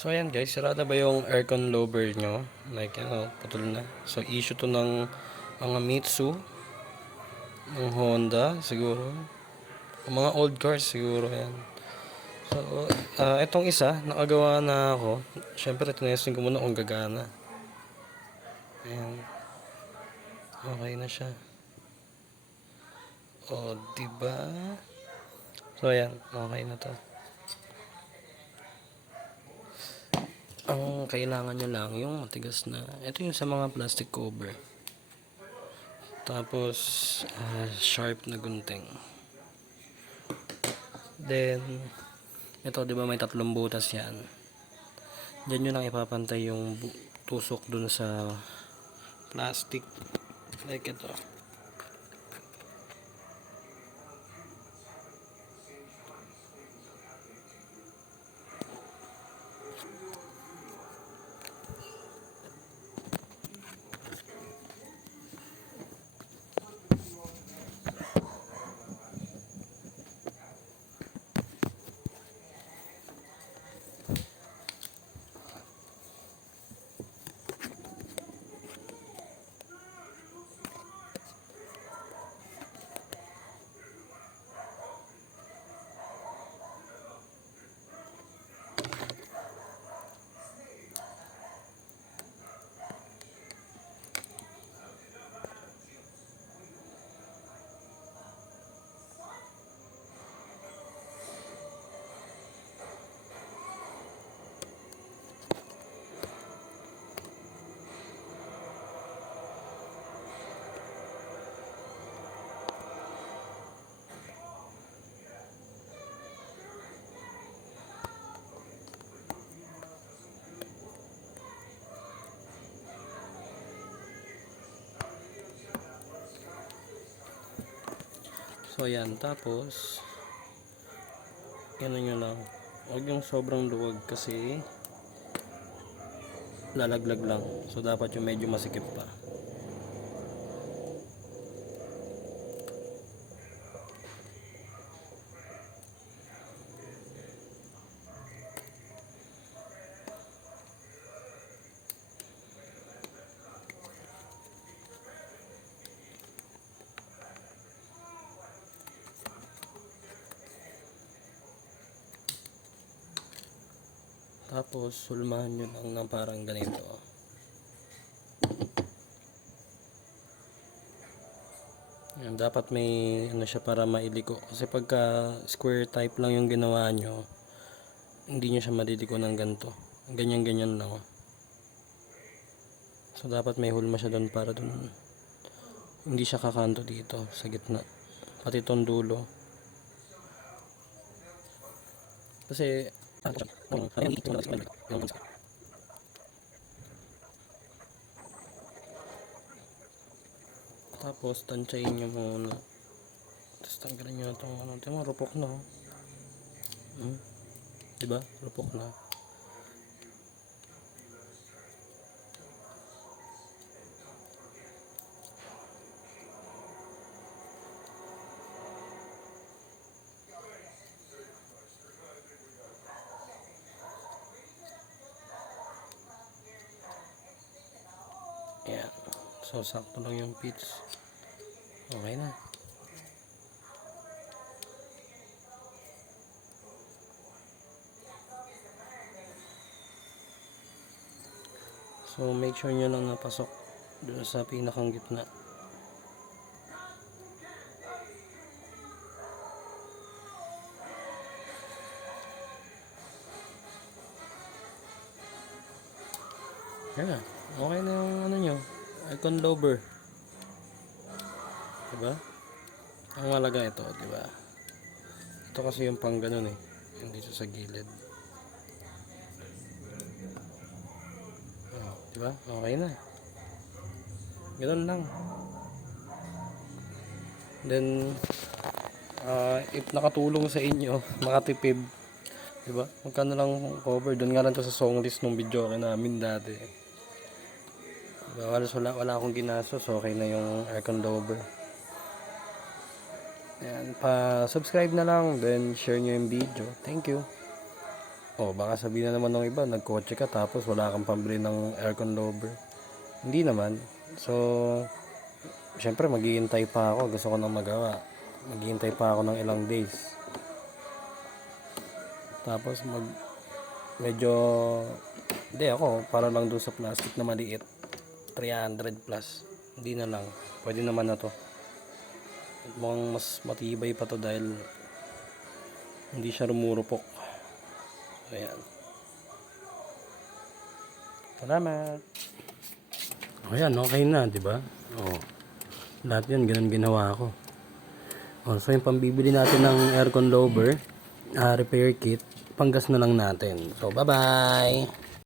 So ayan guys, sarada ba yung aircon lower nyo? Like ano, putol na. So issue to ng mga Mitsu, ng Honda siguro. O mga old cars siguro yan. So, ah itong isa, nakagawa na ako. Siyempre, tinesting ko muna kung gagana. Ayan. Okay na siya. O, diba? So, ayan. Okay na to. Ang kailangan nyo lang yung matigas na. Ito yung sa mga plastic cover. Tapos, ah, sharp na gunting. Then, ito, di ba may tatlong butas yan. Diyan nyo lang ipapantay yung tusok dun sa plastic. Like ito. So, ayan. Tapos, yan nyo lang. Huwag yung sobrang luwag kasi lalaglag lang. So, dapat yung medyo masikip pa. Tapos, sulmahan nyo lang ng parang ganito. Yan, dapat may ano siya para mailiko. Kasi pagka square type lang yung ginawa nyo, hindi nyo siya maliliko ng ganito. Ganyan-ganyan lang. So, dapat may hulma siya doon para doon. Hindi siya kakanto dito sa gitna. Pati itong dulo. Kasi, tapos, tansyahin nyo muna. Tapos, tanggalin nyo itong ano. Ito mo, rupok na. oh. Hmm? Diba? Rupok na. Ayan. So, sakto lang yung pitch. Okay na. So, make sure nyo lang napasok doon sa pinakang gitna. Yan. Okay na yung ano nyo. Icon lover. Diba? Ang malaga ito, diba? Ito kasi yung pang ganun eh. Yung dito sa gilid. Oh, diba? Okay na. Ganun lang. Then, ah, if nakatulong sa inyo, makatipid, diba? Magkano lang cover? Doon nga lang to sa song list ng video namin dati. Diba? Wala, wala, wala akong ginastos. Okay na yung aircon lover. Ayan, pa-subscribe na lang, then share nyo yung video. Thank you. Oh, baka sabihin na naman ng iba, nagkotse ka tapos wala kang pambili ng aircon lover. Hindi naman. So, syempre maghihintay pa ako. Gusto ko nang magawa. Maghihintay pa ako ng ilang days. Tapos mag medyo hindi ako para lang doon sa plastic na maliit 300 plus. Hindi na lang. Pwede naman na to. Mukhang mas matibay pa to dahil hindi siya rumurupok. Ayan. Salamat. Ayan okay na di ba? Oh lahat yan ganun ginawa ko. Oh, so yung pambibili natin ng aircon lover ah, repair kit panggas na lang natin. So bye bye